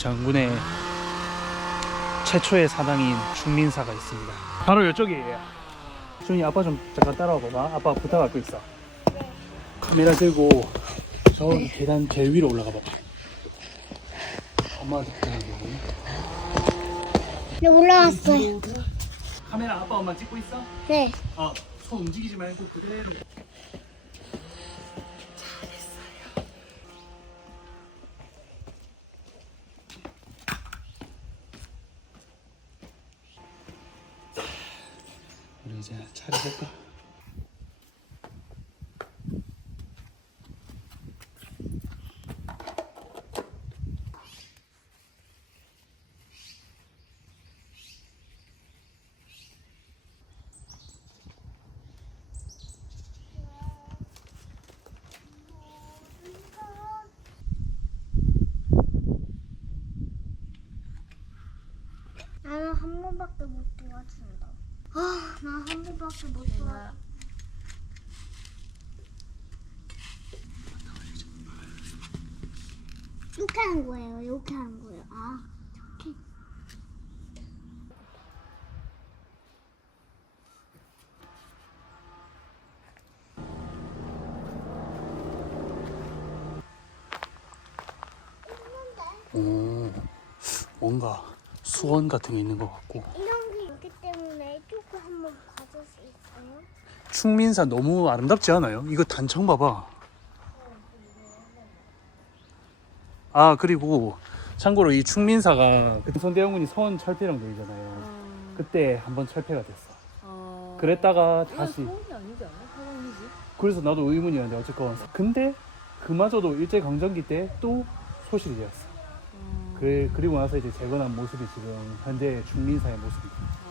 장군의 최초의 사당인 충민사가 있습니다. 바로 이쪽이에요. 준이 아빠 좀 잠깐 따라와 봐봐. 아빠 부탁할 거 있어. 카메라 들고 저 계단 제일 위로 올라가 봐봐. 엄마한테 부탁하고. 네, 올라왔어요. 카메라 아빠 엄마 찍고 있어? 네. 어, 손 움직이지 말고 그대로. 이제 차려볼까? 나는 한 번밖에 못 도와준다. 아, 나 한 번밖에 못 도와. 이렇게 하는 거예요. 이렇게 하는 거예요. 아, 이렇게. 오, 뭔가 수원 같은 게 있는 것 같고. 이런 게 있기 때문에 이쪽을 한번 가줄 수 있어요? 충민사 너무 아름답지 않아요? 이거 단청 봐봐. 아 그리고 참고로 이 충민사가 그 선대원군이 서원 철폐령 되잖아요. 그때 한번 철폐가 됐어. 아... 그랬다가 다시 아니지 않아? 그래서 나도 의문이었는데 어쨌건 근데 그마저도 일제 강점기 때 또 소실이 되었어. 아... 그 그리고 나서 이제 재건한 모습이 지금 현재 충민사의 모습이다.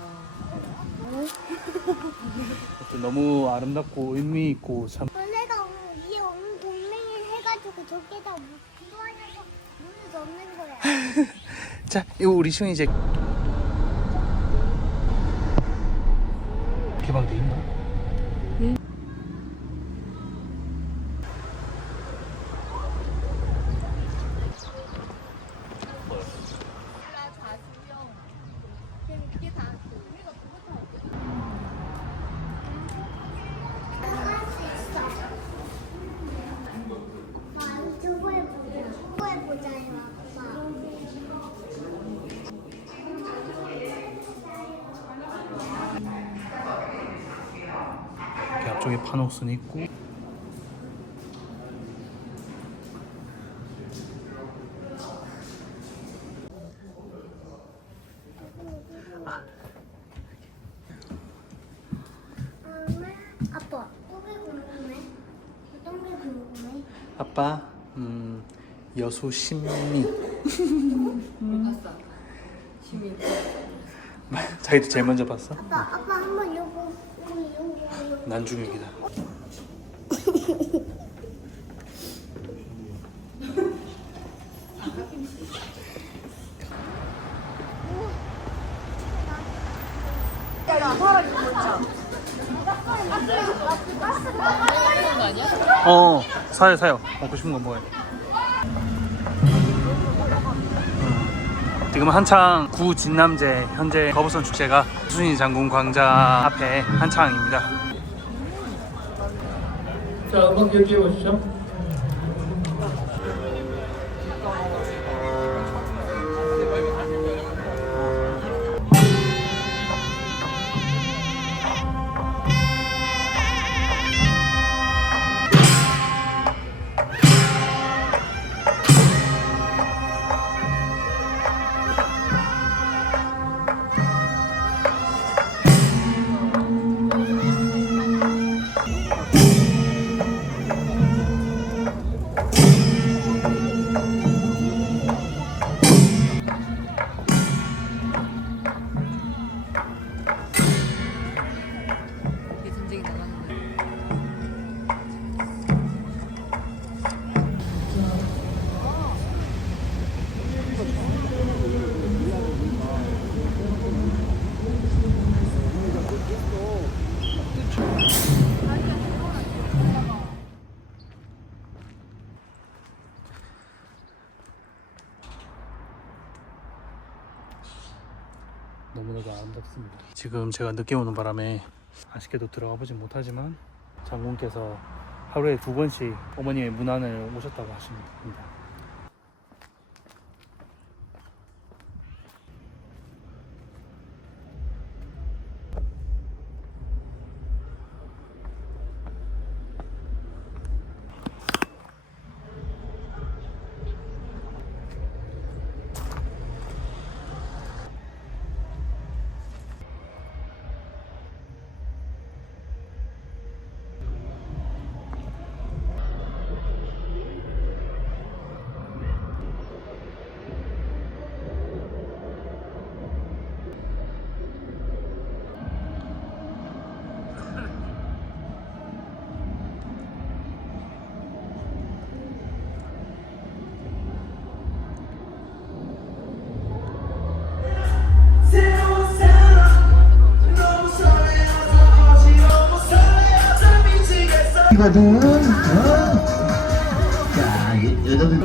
아... 어쨌든 너무 아름답고 의미 있고 참 원래가 오늘 이 오늘 동맹을 해가지고 저기다 도와줘서 문을 넣는 거야. 자, 이거 우리 시훈이 이제 개방돼 있나? 할수 있어. 아, 저거 해보자. 저거 해보자요, 아빠. 이렇게 앞쪽에 판옥선 있고 아빠. 궁금해? 궁금해? 음, 여수 신민 봤어. 시민. 자기도 제일 먼저 봤어? 아빠, 아빠 한번 요거. 난중일기다. 어 사요 사요. 먹고 싶은 거 먹어요 지금 한창 구 진남제 현재 거부선 축제가 수순이 장군 광장 앞에 한창입니다 자, 음악 기억해 보시죠. 정말로 아름답습니다. 지금 제가 늦게 오는 바람에 아쉽게도 들어가 보진 못하지만 장군께서 하루에 두 번씩 어머니의 문안을 오셨다고 하십니다. 이거든. 어? 자, 이- 여러분.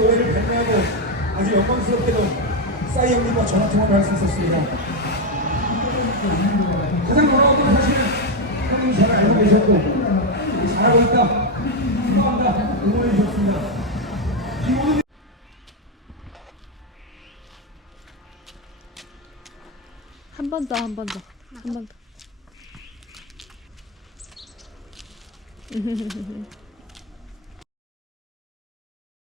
오늘 뵙냐고 아주 영광스럽게도 싸이 형님과 전화 통화를 할 수 있었습니다. 가장 놀라운 건 사실은 형님 잘 알고 계셨고 잘하고 있다. 한 번 더, 한 번 더, 한 번 더.